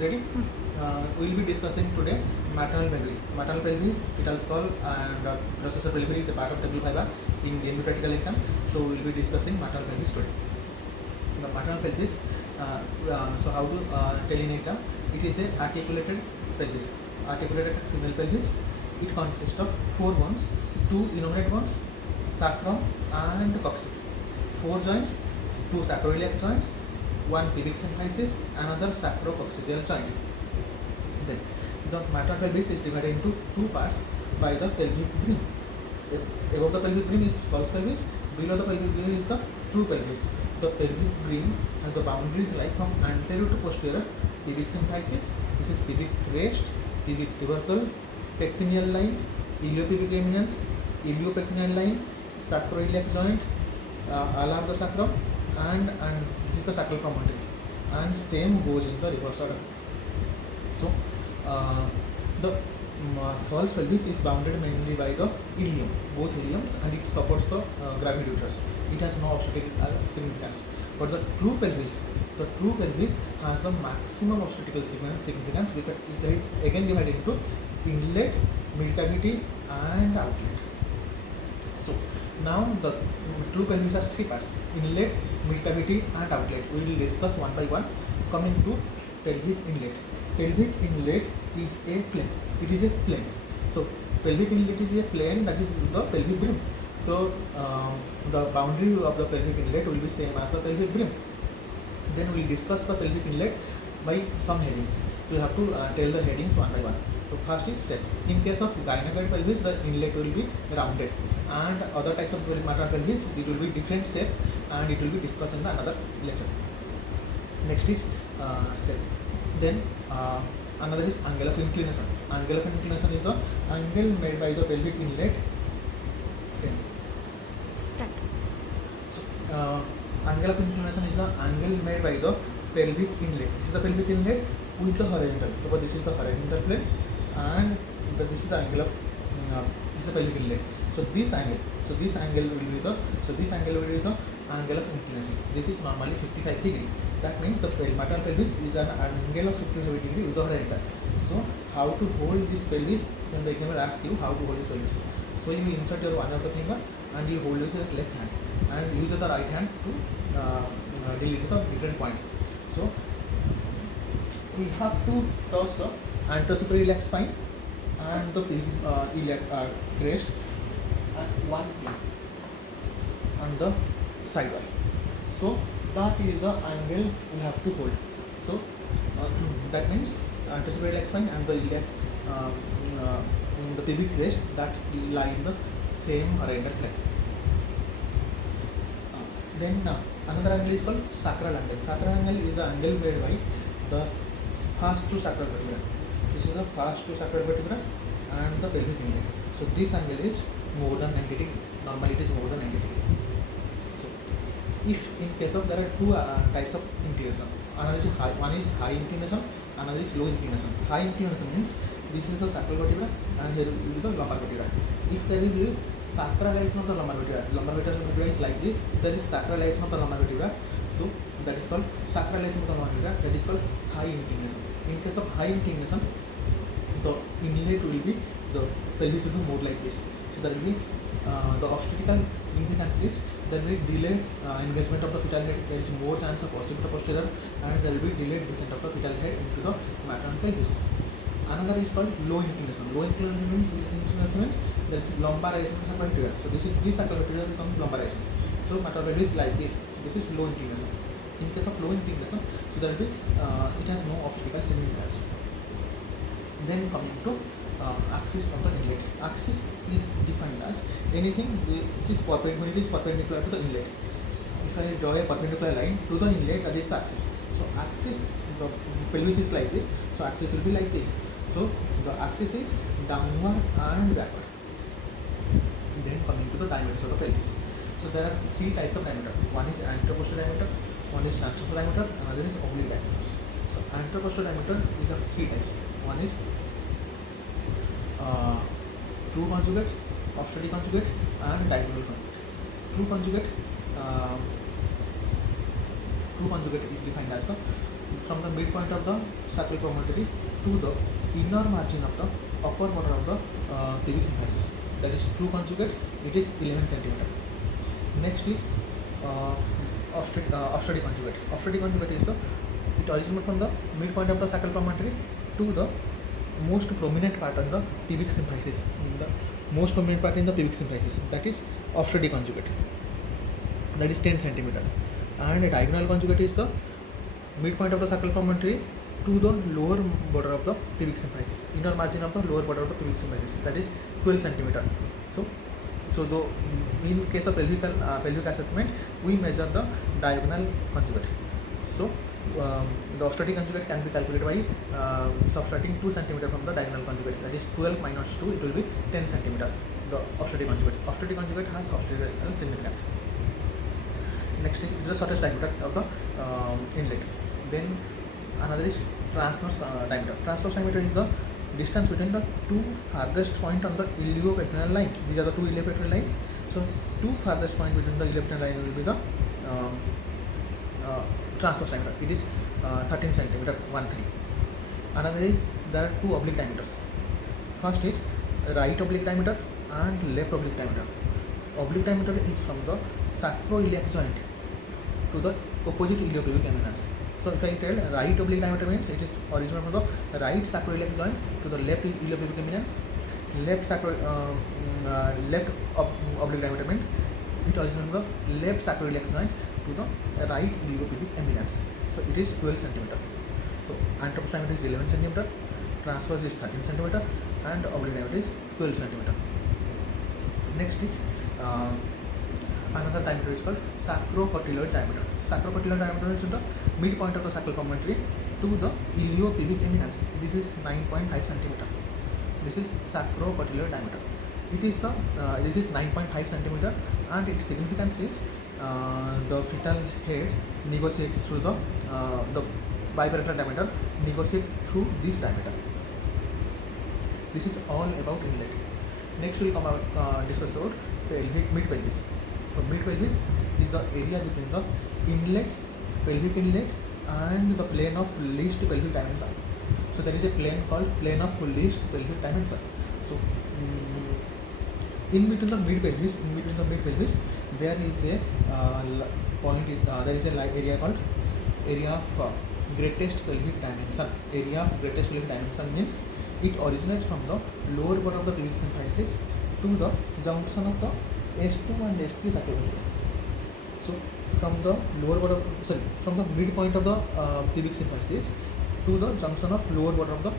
Ready? We will be discussing today maternal pelvis. Maternal pelvis, it is called, and processor pelvis is a part of table 5 in the practical exam. So we will be discussing maternal pelvis today. The maternal pelvis, so how to tell in exam? It is a articulated pelvis, articulated female pelvis. It consists of 4 bones, 2 innominate bones, sacrum and coccyx, 4 joints, 2 sacroiliac joints, 1 pelvic symphysis, another sacrococcygeal joint. Then the maternal pelvis is divided into 2 parts by the pelvic brim. Above the pelvic brim is false pelvis, below the pelvic brim is the true pelvis. The pelvic brim has the boundaries like from anterior to posterior, pelvic symphysis, this is pelvic crest, pelvic tubercle, pectineal line, iliopubic eminence, iliopectineal line, sacroiliac joint, ala of the sacrum, and this is the sacral promontory, and same goes in the reverse order. So the false pelvis is bounded mainly by the ilium, both iliums, and it supports the gravid uterus. It has no obstetrical significance. But the true pelvis has the maximum obstetrical significance because it is again divided into inlet, mid cavity, and outlet. So now the true pelvis has 3 parts: inlet, mid cavity, and outlet. We will discuss one by one. Coming to pelvic inlet. Pelvic inlet is a plane. It is a plane. So pelvic inlet is a plane, that is the pelvic brim. So the boundary of the pelvic inlet will be same as the pelvic brim. Then we will discuss the pelvic inlet by some headings. So you have to tell the headings one by one. So first is set. In case of gynecoid pelvis, the inlet will be rounded, and other types of maternal pelvis, it will be different shape, and it will be discussed in the another lecture. Next is set. Then another is angle of inclination. Angle of inclination is the angle made by the pelvic inlet. So angle of inclination is the angle made by the pelvic inlet. This is the pelvic inlet with the horizontal. So this is the horizontal plane, and this is the angle of this is the pelvic inlet. So this angle will be the angle of inclination. This is normally 55 degree. That means the maternal pelvis is an angle of 55 degree with the horizontal. So how to hold this pelvis? When the examiner asks you how to hold this pelvis, so you insert your one of the finger and you hold it with the left hand and use the right hand to deal with the different points. So we have to toss the anterosuperior spine and the iliac crest at one plane on the side wall. So that is the angle we have to hold. So that means anterosuperior spine and the iliac the pelvic crest that lie in the same horizontal plane. Then another angle is called sacral angle. Sacral angle is the angle made by the first 2 sacral vertebrae. This is the first 2 sacral vertebrae and the pelvic inlet. So this angle is more than 90 degree. Normally it is more than 90 degree. So if in case of there are 2 types of inclination, one is high inclination, another is low inclination. High inclination means this is the sacral vertebra and here is the lumbar vertebra. If there is sacralization of the lumbar vertebra is like this, there is sacralization of the lumbar vertebra. So that is called sacralization of the lumbar vertebra. That is called high inclination. In case of high inclination, the inlet will be, the pelvis will be more like this. So there will be the obstetrical significance is there will be delayed engagement of the fetal head. There is more chance of occipital posterior, and there will be delayed descent of the fetal head into the maternal pelvis. Another is called low inclination. Low inclination means there is lumbarization of the vertebra. So this sacral vertebra becomes lumbarization. So maternal pelvis is like this. So this is low inclination. In case of low inclination, so there will be it has no obstetrical significance. Then coming to axis of the inlet. Axis is defined as anything which is perpendicular to the inlet. If I draw a perpendicular line to the inlet, that is the axis. So axis, the pelvis is like this. So axis will be like this. So the axis is downward and backward. Then coming to the diameters of the pelvis. So there are 3 types of diameter. One is anteroposterior diameter, one is transversal diameter, another is oblique diameter. So anteroposterior diameter is of 3 types. One is true conjugate, obstetric conjugate, and diagonal conjugate. True conjugate is defined as the from the midpoint of the sacral promontory to the inner margin of the upper border of the pubic symphysis. That is true conjugate. It is 11 centimeter. Next is obstetric conjugate. Obstetric conjugate is it originates from the midpoint of the sacral promontory to the most prominent part of the pubic symphysis. The most prominent part in the pubic symphysis. That is obstetric conjugate. That is 10 centimeter. And a diagonal conjugate is the midpoint of the sacral promontory to the lower border of the pubic symphysis, inner margin of the lower border of the pubic symphysis. That is 12 centimeter. So though in case of pelvic assessment, we measure the diagonal conjugate. So the obstetric conjugate can be calculated by subtracting 2 centimeter from the diagonal conjugate. That is 12 minus 2. It will be 10 centimeter. The obstetric conjugate. Obstetric conjugate has obstetrical significance. Next is the shortest diameter of the inlet. Then another is transverse diameter. Transverse diameter is the distance between the two farthest point on the iliopectoral line. These are the two iliopectoral lines. So two farthest point between the iliopectoral line will be the transverse diameter. It is 13 centimeter, 1-3. Another is there are two oblique diameters. First is right oblique diameter and left oblique diameter. Oblique diameter is from the sacroiliac joint to the opposite iliopubic eminence. So if I tell right oblique diameter means it is original from the right sacroiliac joint to the left iliopubic eminence. Left oblique diameter means it originates from the left sacroiliac joint to the right iliopubic eminence. So it is 12 centimeter. So anterobust diameter is 11 centimeter, transverse is 13 centimeter, and oblique diameter is 12 centimeter. Next is another diameter is called sacrocotyloid diameter. Sacrocotyloid diameter is the midpoint of the sacral promontory to the iliopubic eminence. This is 9.5 centimeter. This is sacrocotyloid diameter. This is 9.5 centimeter, and its significance is the fetal head negotiates through the biparental diameter negotiate through this diameter. This is all about inlet. Next we will come out discuss about mid pelvis. So mid pelvis is the area between the inlet, pelvic inlet, and the plane of least pelvic dimension. So there is a plane called plane of least pelvic dimension. So in between the mid pelvis, there is a point. There is a area called area of greatest pelvic dimension. Area of greatest pelvic dimension means it originates from the lower border of the pubic symphysis to the junction of the S2 and S3 sacral vertebrae. So from the from the midpoint of the pubic symphysis to the junction of lower border of the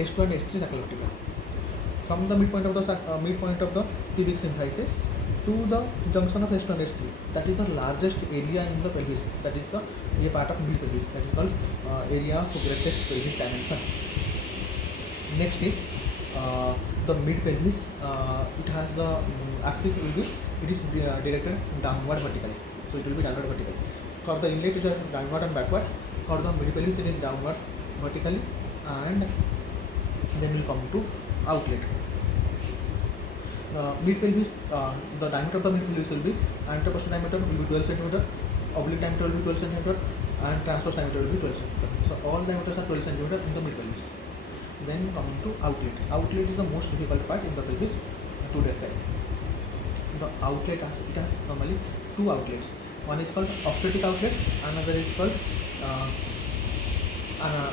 S2 and S3 sacral vertebrae. From the midpoint of the pubic symphysis to the junction of S2 and S3. That is the largest area in the pelvis. That is a part of mid pelvis. That is called area of greatest pelvic dimension. Next is the mid pelvis. It has the axis it is directed downward vertically. So it will be downward vertically. For the inlet it is downward and backward. For the mid pelvis it is downward vertically, and then we will come to outlet. Mid pelvis, the diameter of the mid pelvis will be anteroposterior diameter will be 12 cm, oblique diameter will be 12 cm, and transverse diameter will be 12 cm. So all diameters are 12 cm in the mid pelvis. Then coming to outlet. Outlet is the most difficult part in the pelvis to describe. The outlet has normally two outlets. One is called obstetric outlet, another is called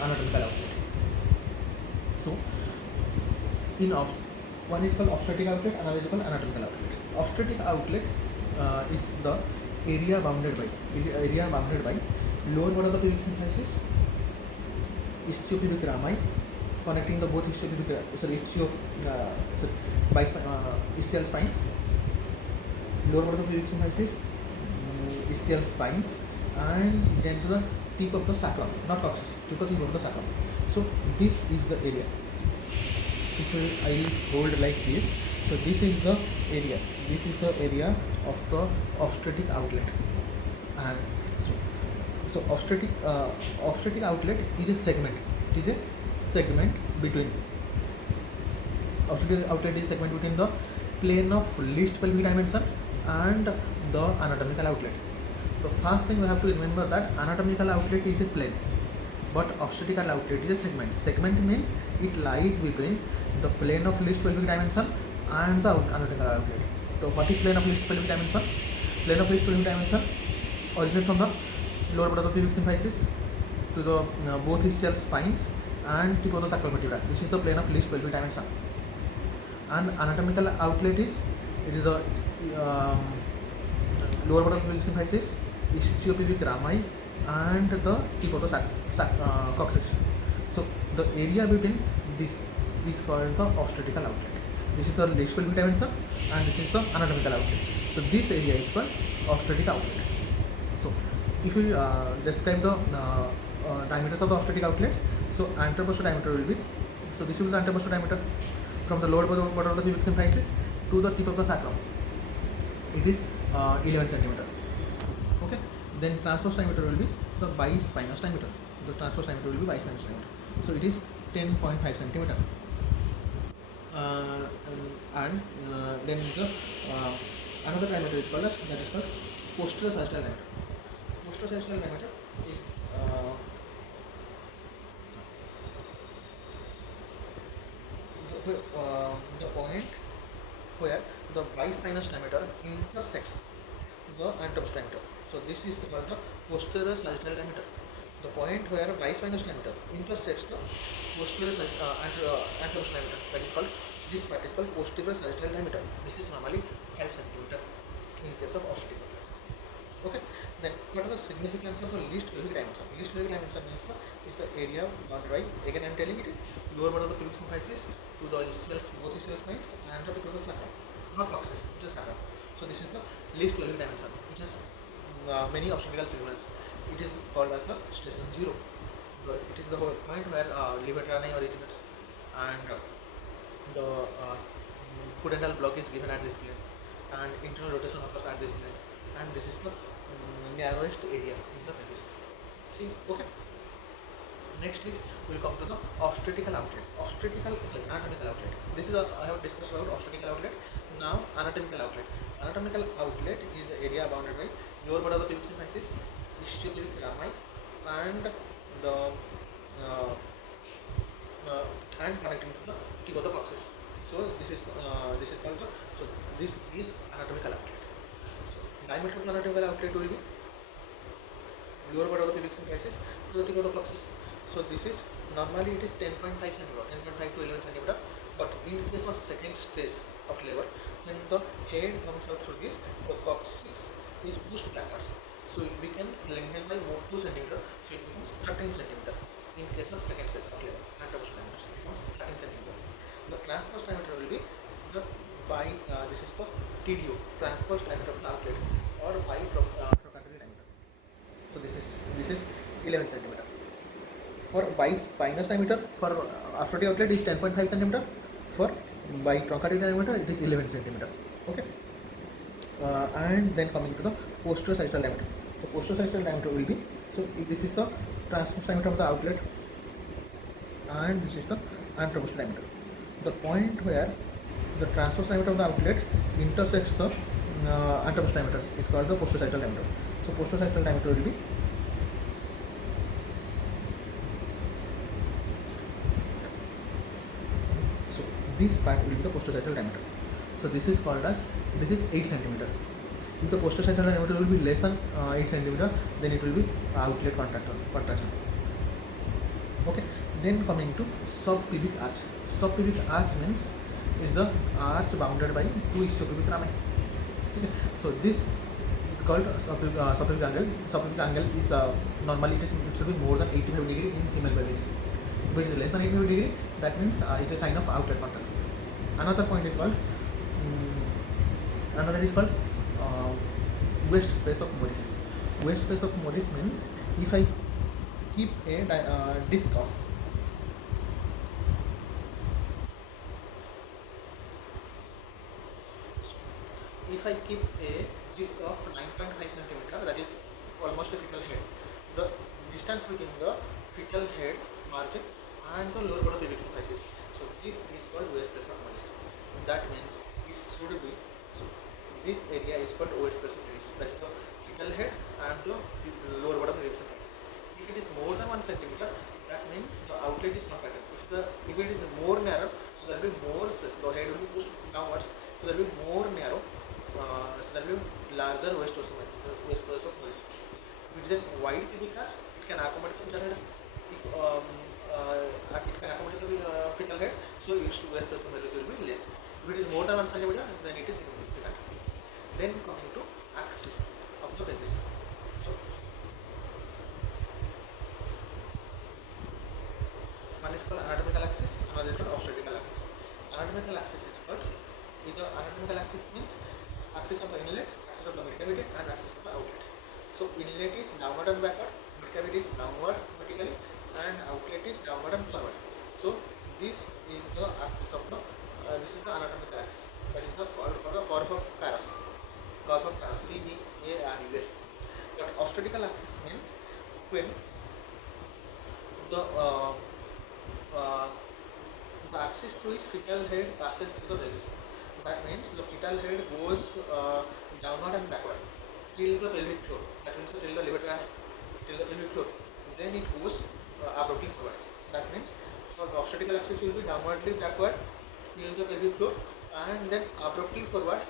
anatomical outlet. So one is called obstetric outlet, another is called anatomical outlet. Obstetric outlet is the area bounded by lower border of the pubic symphysis, ischiopubic rami, connecting the both ischial spine, lower border of the pubic symphysis, ischial spines, and then to the tip of the sacrum, not coccyx, tip of the sacrum. So this is the area. If I will hold like this, so this is the area. This is the area of the obstetric outlet, and so obstetric outlet is a segment. It is a segment between obstetric outlet is a segment between the plane of least pelvic dimension and the anatomical outlet. The first thing we have to remember that anatomical outlet is a plane, but obstetrical outlet is a segment. Segment means it lies between the plane of least pelvic dimension and the anatomical outlet. So what is plane of least pelvic dimension? Plane of least pelvic dimension originates from the lower part of the pubic symphysis to the both ischial spines and tip of the sacral vertebra. This is the plane of least pelvic dimension. And anatomical outlet is the lower part of the pubic symphysis, ischiopubic rami, and the tip of the coccyx. So the area between this is called the obstetrical outlet. This is the least pelvic dimension and this is the anatomical outlet. So this area is called obstetric outlet. So if we describe the diameters of the obstetric outlet, so anteroposterior diameter will be, so this will be the anteroposterior diameter from the lower part of the pubic symphysis to the tip of the sacrum. It is 11 centimeter. Okay. Then transverse diameter will be the bispinous diameter. The transverse diameter will be bispinous diameter. So it is 10.5 centimeter. And then the another diameter is called that is called posterior sagittal diameter. Posterior sagittal diameter is the point where the bispinous diameter intersects the anteroposterior diameter. So this is called the posterior sagittal diameter. The point where bispinous diameter intersects the posterior anteroposterior diameter, that is called, this part is called posterior sagittal diameter. This is normally 5 centimeter in case of obstetric. Okay. Then what are the significance of the least pelvic dimension? Least pelvic dimension is the area bounded by, again I am telling it is lower part of the pubic symphysis to the both ischial spines and the tip of the sacrum, not coccyx, which is sacrum. So this is the least pelvic dimension, which has many obstetrical segments. It is called as the station 0. It is the point where levatrinae originates and the pudendal block is given at this plane and internal rotation occurs at this plane, and this is the narrowest area in the pelvis. See, okay. Next is we will come to the obstetrical outlet. Anatomical outlet. This is I have discussed about obstetrical outlet. Now anatomical outlet. Anatomical outlet is the area bounded by lower part of the pubic symphysis, ischiopubic rami, and the and connecting to the tip of the coccyx. So this is called the, so this is anatomical outlet. So diameter of the anatomical outlet will be lower part of the pubic symphysis to the tip of the coccyx. So this is normally it is 10.5 centimeter, 10.5 to 11 centimeter. But in case of second stage of labor, when the head comes out through this, the coccyx is pushed backwards. So it becomes lengthened by more 2 centimeter. So it becomes 13 centimeter. In case of second stage of labor, anteroposterior diameter becomes 13 centimeter. The transverse diameter will be the this is the TDO, transverse diameter of the outlet, or trochanteric diameter. So this is 11 centimeter. For bispinous diameter, for obstetric outlet is 10.5 centimeter. For trochanteric diameter it is 11 centimeter. Okay. And then coming to the posterior sagittal diameter. The posterior sagittal diameter will be, so this is the transverse diameter of the outlet and this is the anteroposterior diameter. The point where the transverse diameter of the outlet intersects the anteroposterior diameter is called the posterior sagittal diameter. So posterior sagittal diameter will be, so this part will be the posterior sagittal diameter. So this is called as, this is 8 centimeter. If the posterior sagittal diameter will be less than 8 centimeter, then it will be outlet contraction. Okay. Then coming to subpubic arch. Subpubic arch means is the arch bounded by 2 ischiopubic rami. Okay. So this is called subpubic angle. Subpubic angle is normally it should be more than 85 degree in female pelvis. If it is less than 85 degree, that means it's a sign of outlet contraction. Another point is called waist space of Morris. Waist space of Morris means if I keep a disc of if I keep a disc of 9.5 centimeter, that is almost a fetal head, the distance between the fetal head margin and the lower part of the pubic symphysis. So this is called waist space of Morris. That means it should be, so this area is called waist space of Morris. That is the fetal head and the lower bottom erection axis. If it is more than 1 centimeter, that means the outlet is not patterned. If it is more narrow, so there will be more space. The head will be pushed downwards, so there will be more narrow. So there will be larger waist of pelvis. If it is a wide pubic arch, it can accommodate the fetal head. It can accommodate the fetal head, so its waist space of pelvis will be less. If it is more than 1 centimeter, then it is significant. Then coming to axis of the pelvis. So one is called anatomical axis, another is called obstetrical axis. Anatomical axis is called, either anatomical axis means axis of the inlet, axis of the mid cavity, and axis of the outlet. So inlet is downward and backward, mid cavity is downward vertically, and outlet is downward and forward. So this is the axis of the this is the anatomical axis. That is the curve of Paris. Curve of Paris, CEARUS. But obstetrical axis means when the the axis through which fetal head passes through the pelvis. That means the fetal head goes downward and backward till the pelvic floor. That means till the liver till the pelvic floor. Then it goes abruptly forward. That means the obstetrical axis will be downwardly backward till the pelvic floor, and then abruptly forward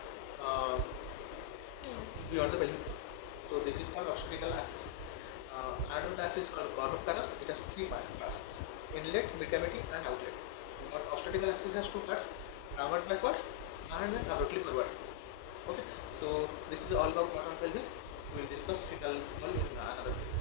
beyond the pelvic floor. So this is called obstetrical axis. Anatomical axis is called curve of Paris. It has 3 parts: inlet, mid cavity, and outlet. But obstetrical axis has 2 parts: downward, backward, and then abruptly forward. Okay. So this is all about maternal pelvis. We will discuss fetal skull in another video.